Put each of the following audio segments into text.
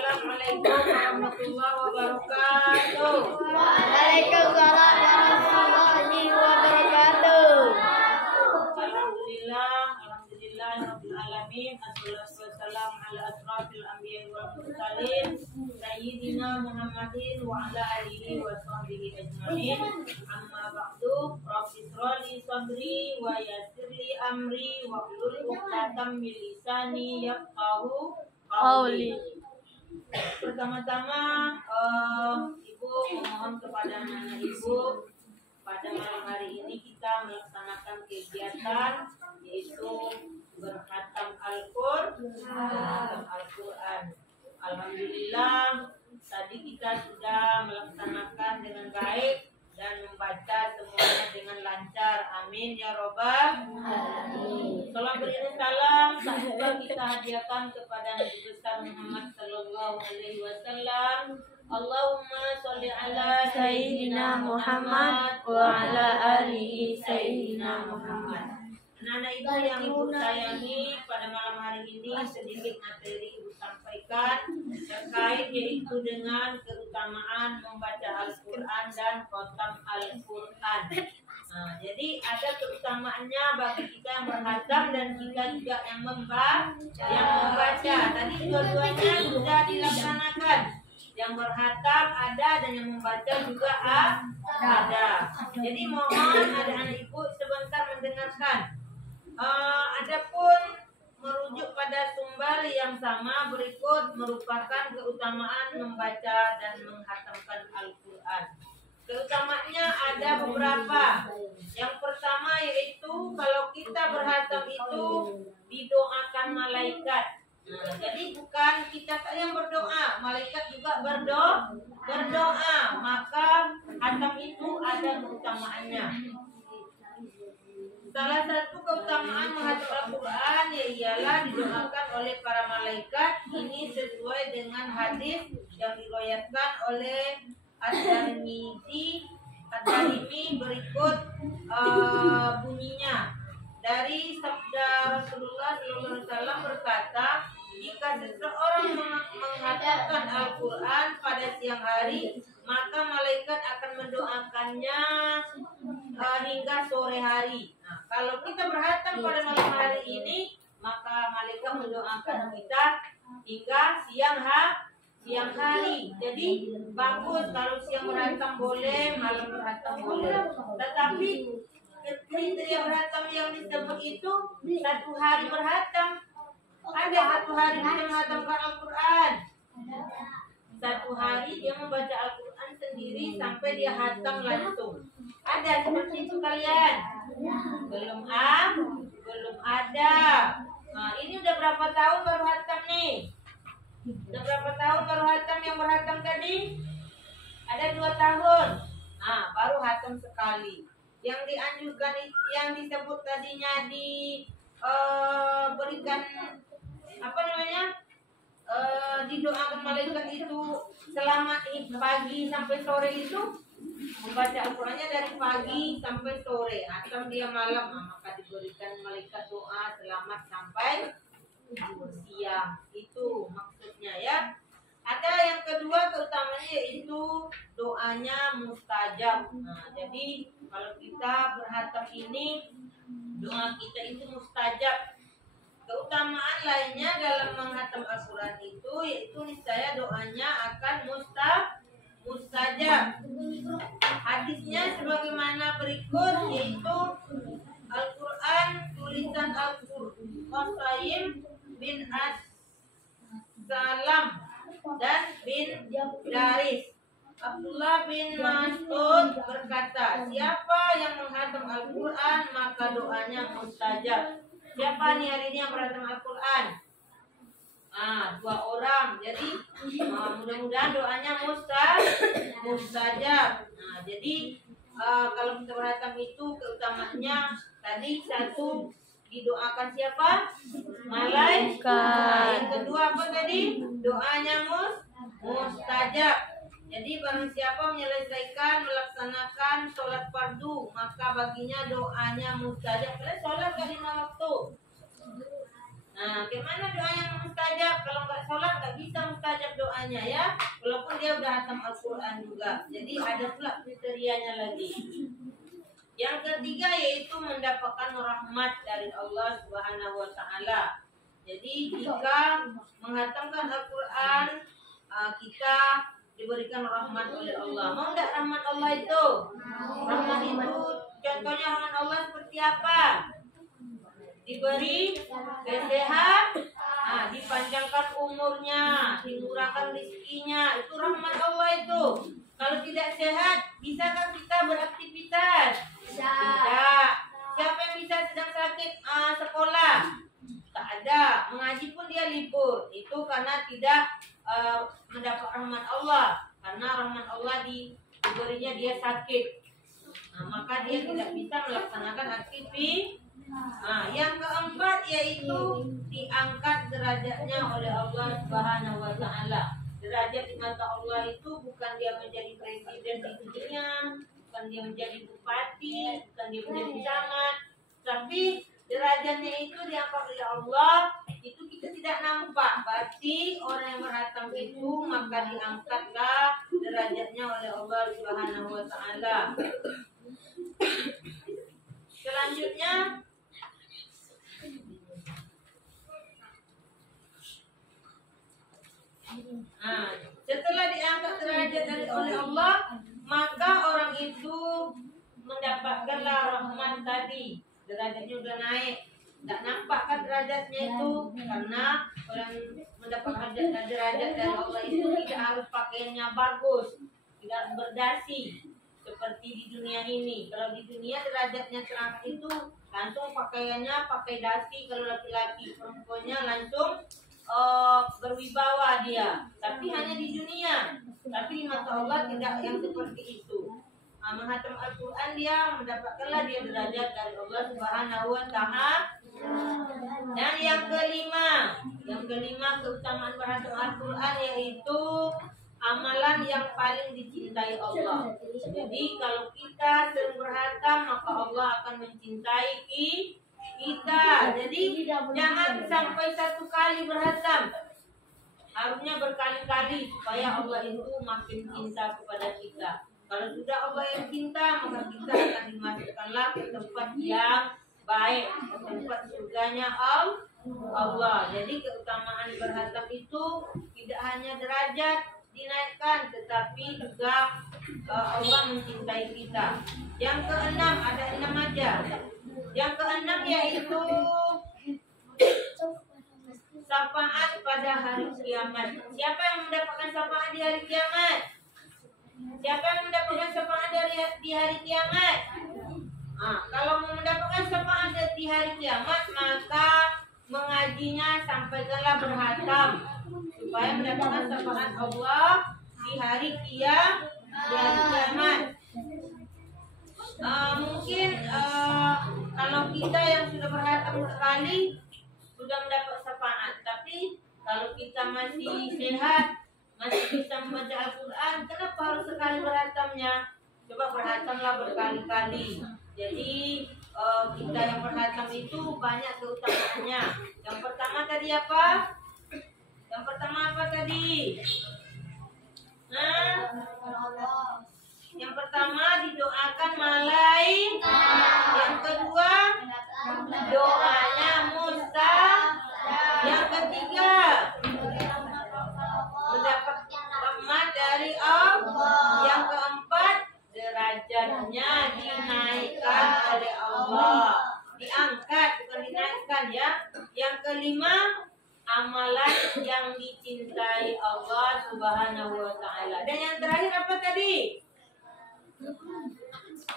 Assalamualaikum warahmatullahi wabarakatuh. Waalaikumsalam warahmatullahi wabarakatuh. Alhamdulillah rabbil alamin. Assalatu wassalamu ala asrafil anbiya'i wal mursalin sayyidina Muhammadin wa ala alihi wa sahbihi ajmain. Amma ba'du. Rabbi shrahli sadri wa yassirli amri wa hlul 'uqdatam min lisani yafqahu qawli. Pertama-tama Ibu memohon kepada anak Ibu, pada malam hari ini kita melaksanakan kegiatan yaitu berkhatam Al-Quran. Alhamdulillah tadi kita sudah melaksanakan dengan baik dan membaca semuanya dengan lancar. Amin ya robbal alamin. Salam beriring salam tak lupa kita hadiahkan kepada Nabi besar Muhammad sallallahu alaihi wasallam. Allahumma sholli ala sayyidina Muhammad wa ala ali sayyidina Muhammad. Anak-anak Ibu yang Ibu sayangi, pada malam hari ini sedikit materi Ibu sampaikan terkait yaitu dengan keutamaan membaca Al-Quran dan khotam Al-Quran. Nah, jadi ada keutamaannya bagi kita yang berkhatam dan kita juga yang membaca. Tadi dua-duanya sudah dilaksanakan. Yang berkhatam ada dan yang membaca juga ada. Jadi mohon anak-anak Ibu sebentar mendengarkan. Adapun merujuk pada sumber yang sama berikut merupakan keutamaan membaca dan menghatamkan Al-Quran. Keutamaannya ada beberapa. Yang pertama yaitu kalau kita berhatam itu didoakan malaikat. Nah, jadi bukan kita saja yang berdoa, malaikat juga berdoa. Maka hatam itu ada keutamaannya. Salah satu keutamaan menghatam Al-Quran ialah didoakan oleh para malaikat. Ini sesuai dengan hadis yang diriwayatkan oleh Ad-Darimi berikut bunyinya. Dari sabda Rasulullah SAW berkata, jika seseorang menghatamkan Al-Quran pada siang hari, maka malaikat akan mendoakannya hingga sore hari. Nah, kalau kita berhatam pada malam hari ini, maka malaikat mendoakan kita hingga siang hari. Jadi bagus kalau siang berhatam boleh, malam berhatam boleh. Tetapi kriteria berhatam yang disebut itu satu hari berhatam. Ada satu hari dia menghatamkan Al-Quran. Satu hari dia membaca Al-Quran sendiri sampai dia hatam langsung. Ada seperti itu kalian? Belum ada. Nah, ini udah berapa tahun baru hatam nih? Udah berapa tahun baru hatam yang berhatam tadi? Ada 2 tahun. Nah, baru hatam sekali. Yang dianjurkan, yang disebut tadinya berikan apa namanya? Didoakan malaikat itu selama pagi sampai sore itu membaca Al-Qurannya dari pagi sampai sore atau dia malam, maka diberikan malaikat doa selamat sampai siang. Itu maksudnya ya. Ada yang kedua keutamaannya yaitu doanya mustajab. Nah, jadi kalau kita berhatam ini doa kita itu mustajab. Keutamaan lainnya dalam menghatam Al-Quran itu yaitu niscaya doanya akan mustajab. Hadisnya sebagaimana berikut yaitu Al-Quran tulisan Al-Qasim bin As-Salam dan bin Daris. Abdullah bin Mas'ud berkata, siapa yang menghatam Al-Quran maka doanya mustajab. Siapa nih hari ini yang berhatam Al-Quran? 2 orang. Jadi mudah-mudahan doanya mustajab. Nah, jadi kalau kita berhatam itu keutamaannya tadi satu didoakan siapa? Malaikat. Yang kedua apa tadi? Doanya mustajab. Jadi barang siapa menyelesaikan melaksanakan sholat fardu maka baginya doanya mustajab. Kalian sholat gak 5 waktu? Nah, gimana doa yang mustajab? Kalau nggak sholat nggak bisa mustajab doanya ya, walaupun dia udah hatam Al-Quran juga. Jadi ada pula kriterianya lagi. Yang ketiga yaitu mendapatkan rahmat dari Allah Subhanahu wa taala. Jadi jika menghatamkan Al-Quran, kita diberikan rahmat oleh Allah. Mau enggak rahmat Allah itu? Rahmat itu contohnya rahmat Allah seperti apa? Diberi kesehatan, dipanjangkan umurnya, dimurahkan rezekinya, itu rahmat Allah itu. Kalau tidak sehat, bisakah kita beraktivitas? Tidak. Siapa yang bisa sedang sakit sekolah? Tak ada. Mengaji pun dia libur. Itu karena tidak mendapat rahmat Allah. Karena rahmat Allah diberinya dia sakit. Maka dia tidak bisa melaksanakan aktivitas. Yang keempat yaitu diangkat derajatnya oleh Allah Subhanahu wa taala. Derajat di mata Allah itu bukan dia menjadi presiden di dunia, bukan dia menjadi bupati, bukan dia menjadi camat, tapi derajatnya itu diangkat oleh Allah. Itu kita tidak nampak. Berarti orang yang berhatam itu maka diangkatlah derajatnya oleh Allah Subhanahu wa taala. Selanjutnya setelah diangkat derajat oleh Allah, maka orang itu mendapatkanlah rahmat tadi. Derajatnya udah naik. Tak nampak kan derajatnya itu? Karena orang mendapatkan derajat dari Allah itu tidak harus pakaiannya bagus, tidak harus berdasi seperti di dunia ini. Kalau di dunia derajatnya terangkat itu langsung pakaiannya pakai dasi. Kalau laki-laki, perempuannya langsung berwibawa dia, tapi hanya di dunia. Tapi di mata Allah tidak yang seperti itu. Menghatam Al-Quran dia mendapatkanlah dia derajat dari Allah Subhanahu wa taala. Dan yang kelima keutamaan berhatam Al-Quran yaitu amalan yang paling dicintai Allah. Jadi kalau kita sering berhatam maka Allah akan mencintai kita. Jadi jangan sampai satu kali berhatam, harusnya berkali-kali supaya Allah itu makin cinta kepada kita. Kalau sudah Allah yang cinta, maka kita akan dimasukkanlah ke tempat yang baik, ke tempat surganya Allah. Jadi keutamaan berhatam itu tidak hanya derajat dinaikkan, tetapi juga Allah mencintai kita. Yang keenam, ada 6 aja. Yang keenam yaitu syafaat pada hari kiamat. Siapa yang mendapatkan syafaat di hari kiamat? Siapa yang mendapatkan syafaat di hari kiamat? Kalau mau mendapatkan syafaat di hari kiamat, maka mengajinya sampaikanlah berhatam supaya mendapatkan syafaat Allah di hari kiamat. Mungkin kalau kita yang sudah berhatam sekali sudah mendapat syafaat, tapi kalau kita masih sehat, masih bisa membaca Al-Quran, kenapa harus sekali berhatamnya? Coba berhatamlah berkali-kali. Jadi kita yang berhatam itu banyak keutamaannya. Yang pertama tadi apa? Yang pertama apa tadi? Yang pertama didoakan malaikat. Yang kedua doanya mustajab. Yang ketiga mendapat rahmat dari Allah. Yang keempat derajatnya dinaikkan oleh Allah. Diangkat bukan dinaikkan ya. Yang kelima amalan yang dicintai Allah Subhanahu wa taala. Dan yang terakhir apa tadi?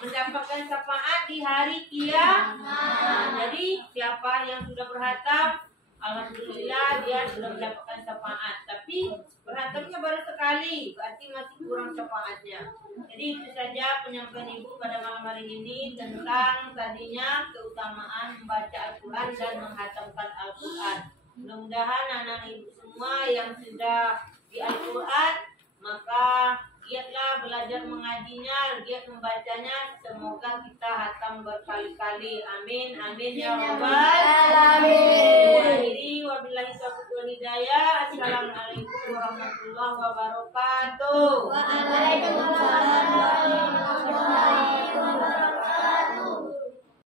Mendapatkan syafaat di hari kiamat. Jadi siapa yang sudah berhatam, alhamdulillah dia sudah mendapatkan syafaat. Tapi berhatamnya baru sekali, berarti masih kurang syafaatnya. Jadi itu saja penyampaian Ibu pada malam hari ini tentang tadinya keutamaan membaca Al-Quran dan menghatamkan Al-Quran. Mudah-mudahan anak-anak Ibu semua yang sudah di Al-Quran, maka giatlah belajar mengajinya, giat membacanya. Semoga kita hatam berkali-kali. Amin, amin ya rabbal alamin. Wabillahi taufiq wal hidayah. Assalamualaikum warahmatullahi wabarakatuh. Waalaikumsalam